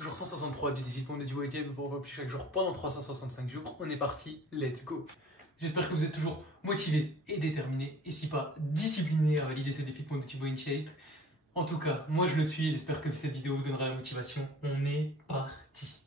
Jour 163 du défi de pompe de Duo pour plus chaque jour pendant 365 jours. On est parti, let's go. J'espère que vous êtes toujours motivés et déterminés, et si pas, disciplinés à valider ce défi de pompe de Duo InShape. En tout cas, moi je le suis, j'espère que cette vidéo vous donnera la motivation. On est parti.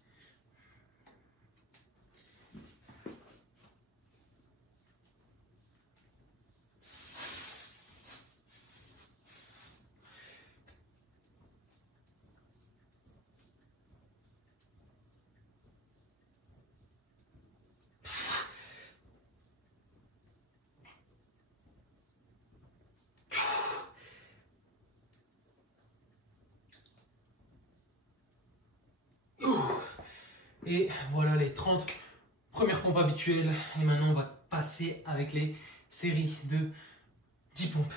Et voilà les 30 premières pompes habituelles. Et maintenant, on va passer avec les séries de 10 pompes.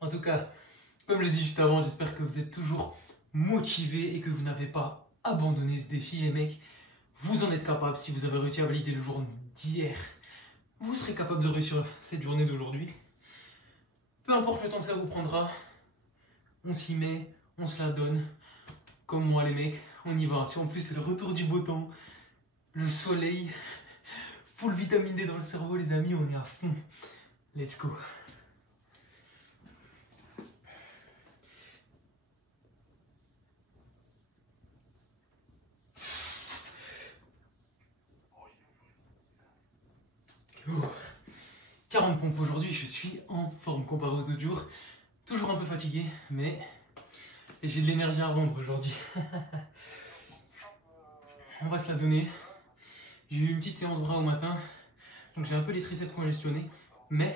En tout cas, comme je l'ai dit juste avant, j'espère que vous êtes toujours motivés et que vous n'avez pas abandonné ce défi. Les mecs, vous en êtes capables. Si vous avez réussi à valider le jour d'hier, vous serez capable de réussir cette journée d'aujourd'hui. Peu importe le temps que ça vous prendra, on s'y met, on se la donne. Comme moi les mecs, on y va. Si en plus c'est le retour du beau temps, le soleil, full vitamine D dans le cerveau les amis, on est à fond. Let's go. Ouh. 40 pompes aujourd'hui, je suis en forme comparé aux autres jours. Toujours un peu fatigué, mais j'ai de l'énergie à rendre aujourd'hui. On va se la donner. J'ai eu une petite séance bras au matin, donc j'ai un peu les triceps congestionnés, mais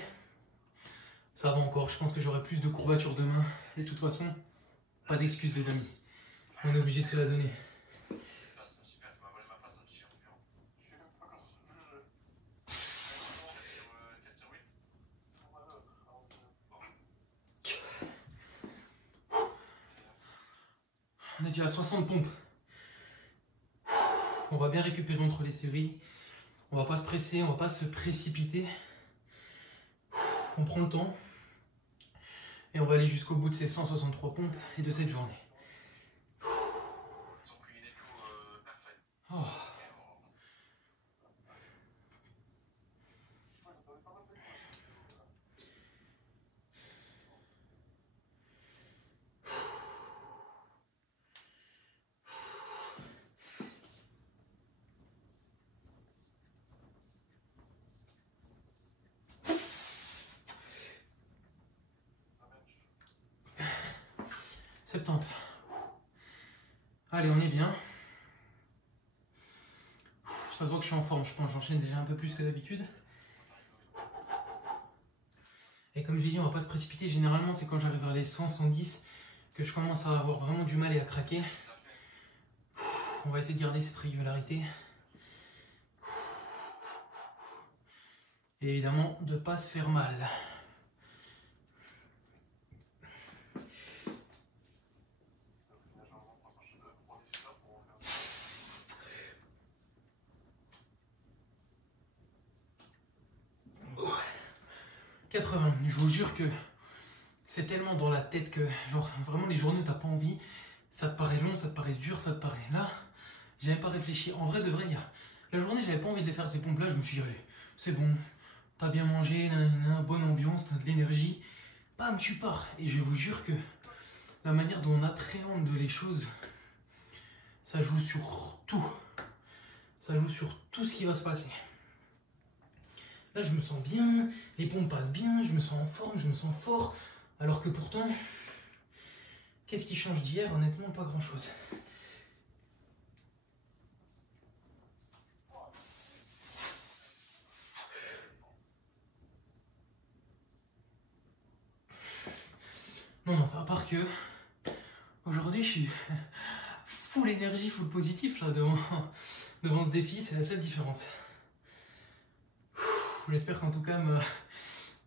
ça va encore. Je pense que j'aurai plus de courbatures demain. Et de toute façon, pas d'excuses les amis. On est obligé de se la donner. On est déjà à 60 pompes. On va bien récupérer entre les séries. On va pas se presser, on va pas se précipiter. On prend le temps. Et on va aller jusqu'au bout de ces 163 pompes et de cette journée. Oh. Septante. Allez, on est bien. Ça se voit que je suis en forme, je pense que j'enchaîne déjà un peu plus que d'habitude. Et comme j'ai dit, on va pas se précipiter. Généralement, c'est quand j'arrive vers les 100, 110 que je commence à avoir vraiment du mal et à craquer. On va essayer de garder cette régularité. Et évidemment, de ne pas se faire mal. Oh. 80. Je vous jure que c'est tellement dans la tête que, genre, vraiment les journées où t'as pas envie, ça te paraît long, ça te paraît dur, ça te paraît... Là, j'avais pas réfléchi. En vrai, de vrai, la journée, j'avais pas envie de les faire ces pompes-là. Je me suis dit, allez, c'est bon, t'as bien mangé, nanana, bonne ambiance, t'as de l'énergie. Bam, tu pars. Et je vous jure que la manière dont on appréhende les choses, ça joue sur tout. Ça joue sur tout ce qui va se passer. Là, je me sens bien, les pompes passent bien, je me sens en forme, je me sens fort. Alors que pourtant, qu'est-ce qui change d'hier? Honnêtement, pas grand-chose. Non, à part que aujourd'hui, je suis full énergie, full positif là, devant ce défi, c'est la seule différence. J'espère qu'en tout cas,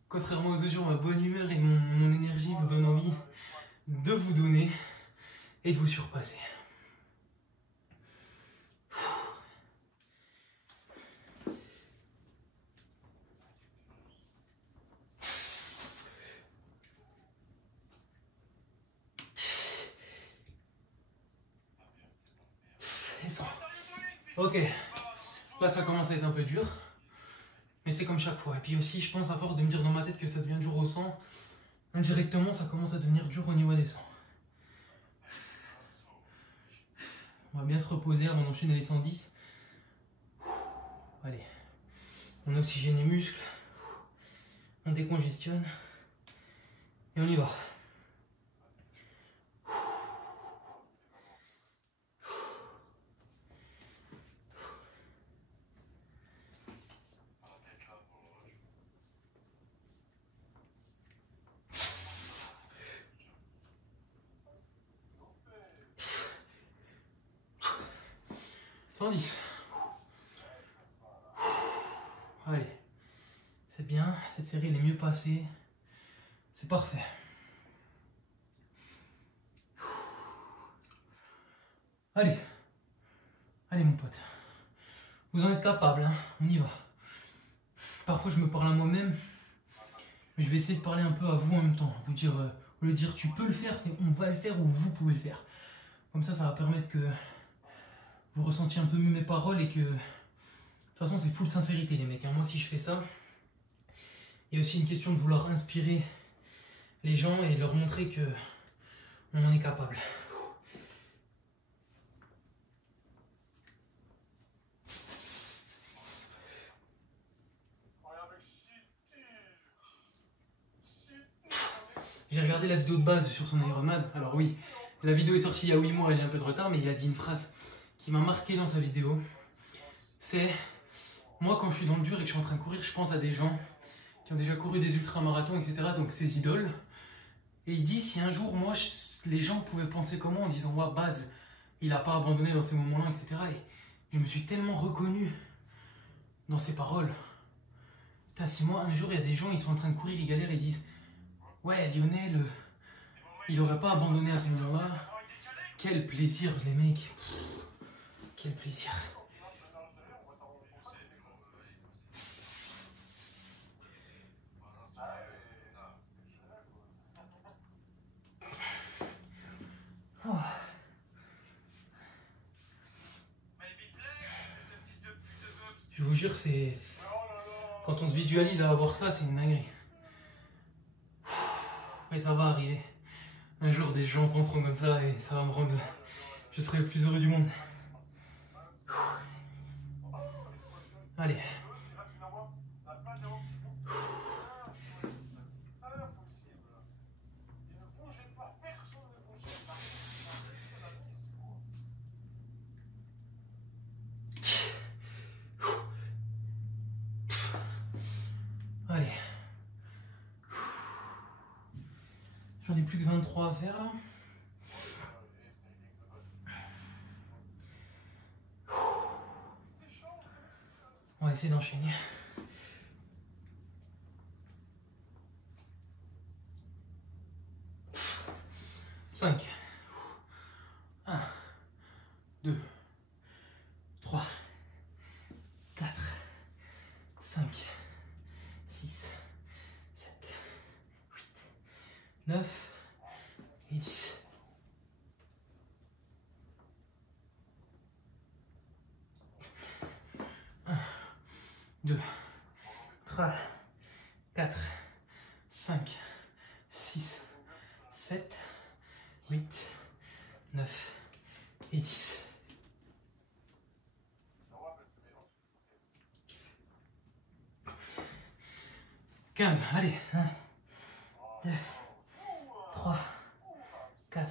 contrairement aux autres jours, ma bonne humeur et mon énergie vous donnent envie de vous donner et de vous surpasser. descends. Ok, là ça commence à être un peu dur, mais c'est comme chaque fois. Et puis aussi, je pense à force de me dire dans ma tête que ça devient dur au 100, indirectement ça commence à devenir dur au niveau des 100. On va bien se reposer avant d'enchaîner les 110. Allez, on oxygène les muscles, on décongestionne et on y va. Allez, c'est bien, cette série elle est mieux passée, c'est parfait. Allez, allez mon pote, vous en êtes capable, hein, on y va. Parfois je me parle à moi-même, mais je vais essayer de parler un peu à vous en même temps, vous dire, au lieu de dire tu peux le faire, c'est on va le faire ou vous pouvez le faire. Comme ça, ça va permettre que vous ressentiez un peu mieux mes paroles et que... De toute façon, c'est full sincérité les mecs, hein. Moi aussi je fais ça. Il y a aussi une question de vouloir inspirer les gens et leur montrer que on en est capable. J'ai regardé la vidéo de base sur son Ironman. Alors oui, la vidéo est sortie il y a 8 mois, elle est un peu de retard, mais il a dit une phrase qui m'a marqué dans sa vidéo. C'est... Moi, quand je suis dans le dur et que je suis en train de courir, je pense à des gens qui ont déjà couru des ultramarathons, etc. Donc ses idoles. Et il dit, si un jour, moi, les gens pouvaient penser comme moi en disant, ouais, Baz, il n'a pas abandonné dans ces moments-là, etc. Et je me suis tellement reconnu dans ses paroles. Putain, si moi, un jour, il y a des gens, ils sont en train de courir, ils galèrent, ils disent, ouais, Lionel, il n'aurait pas abandonné à ce moment-là. Quel plaisir, les mecs. Quel plaisir. Oh. Je vous jure, c'est... Quand on se visualise à avoir ça, c'est une dinguerie. Mais ça va arriver. Un jour, des gens penseront comme ça et ça va me rendre... Je serai le plus heureux du monde. Allez. Allez. J'en ai plus que 23 à faire là. On va essayer d'enchaîner. 5. 1, 2, 3, 4, 5, 6, 7, 8, 9 et 10. Un, 2, 3, 4, 5, 6, 7, 8, 9 et 10. Allez, 1, 2, 3, 4,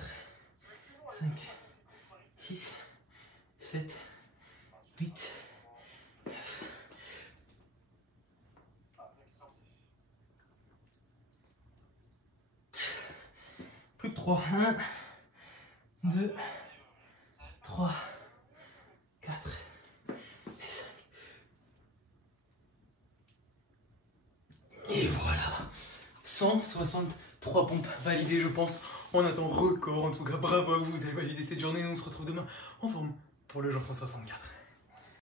5, 6, 7, 8, 9. Plus que 3, 1, 2, 3, 4 et 5. Et voilà, 163 pompes validées je pense, on attend record en tout cas, bravo à vous, vous avez validé cette journée, nous on se retrouve demain en forme pour le jour 164.